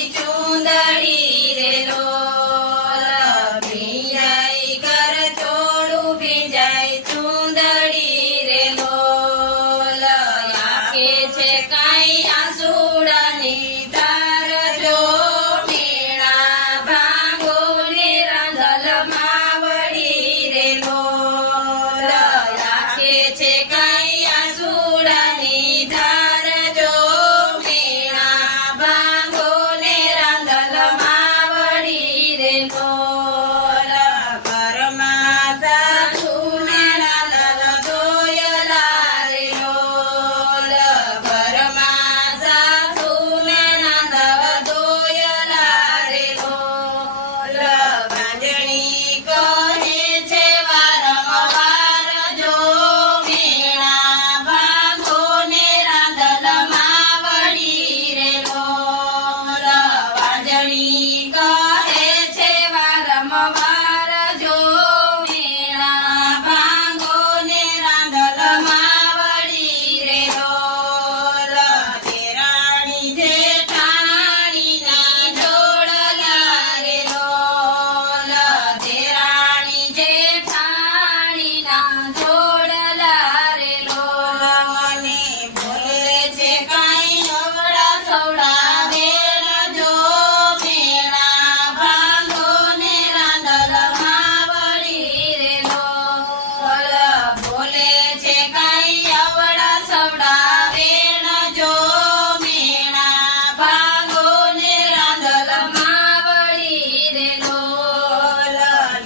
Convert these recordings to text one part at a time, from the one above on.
ચુંદડી રે લોલ ભીંજાઈ કર ચોળું ભીંજાઈ ચુંદડી રે લોલ આંખે છે કાંઈ આંસુડાની ધાર જો મેણા ભાંગો ને રાંધલ માવડી રે લોલ આંખે છે કાંઈ આંસુડાની ધાર જો મેણા ભાંગો ને રાંધલ માવડી રે લોલ ઘરમાં સાસુને રાંધલ ધોયલા રે લોલ ઘરમાં સાસુને રાંધલ ધોયલા રે લોલ ભાંજણી કહે છે વારંવાર જો મેણા ભાંગો ને રાંધલ માવડી રે લોલ ભાંજણી કહે છે વારંવાર જો મેણા ભાંગો ને રાંધલ માવડી રે લોલ દેરાણી જેઠાણીના જોડલા રે લોલ દેરાણી જેઠાણીના જોડલા રે લોલ મને બોલે છે કાંઈ અવળા સવડા વેણ જો મેણા ભાંગો ને રાંધલ માવડી રે લોલ બોલે છે કાંઈ અવળા સવડા વેણ જો મેણા ભાંગો ને રાંધલ માવડી રે લોલ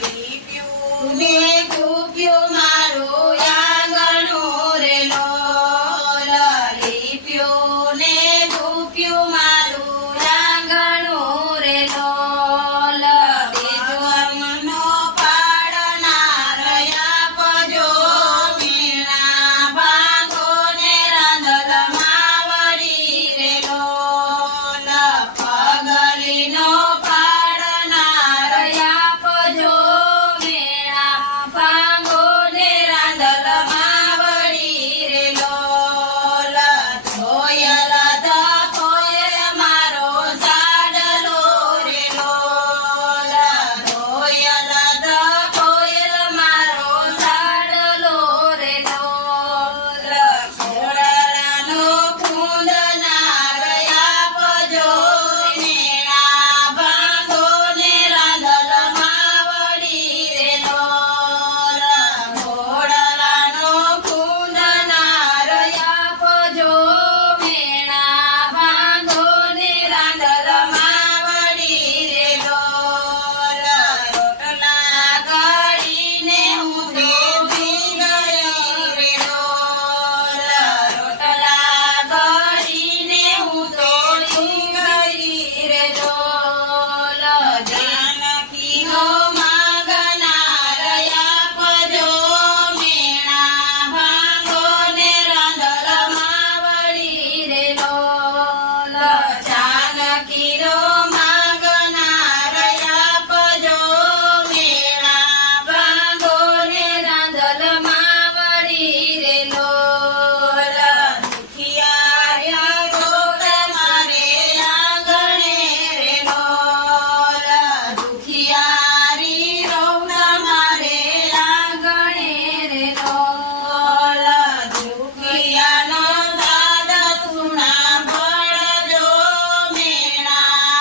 લીપ્યું ને કૂપ્યું મારું આંગણું રે લોલ લીપ્યું ને કૂપ્યું મારું આંગણું રે લોલ દેજવનનો પાડનાર આપજો મેણા ભાંગો ને રાંધલ માવડી રે લોલ પગલીનો પાડનાર આપજો મેણા ભાંગો ને રાંધલ માવડી રે લોલ ધોયલા ધકોય મારો સાડલો રે લોલ ધોયલા ધકોય મારો સાડલો રે લોલ છોડલાનો કુંદનાર આપજો મેણા ભાંગો ને રાંધલ માવડી રે લોલ ઘોડલાનો કુંદનાર આપજો મેણા ભાંગો ને રાંધલ માવડી રે લોલ રોટલા ઘડીને હું બેસી ગઈ રે લોલ રોટલા ઘડીને હું તોડી ગઈ રે લોલ જાનકીનો માગનાર આપજો મેણા ભાંગો ને રાંધલ માવડી રે લોલ જાનકીનો માગનાર આપજો મેણા ભાંગો ને રાંધલ માવડી રે લોલ દુખિયા ગોળ મારે આંગણે રે લોલ દુખિયારી રૌદ મારે આંગણે રે લોલ દુખિયાનો દાદ સુણા ભળજો મેણા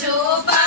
છુપા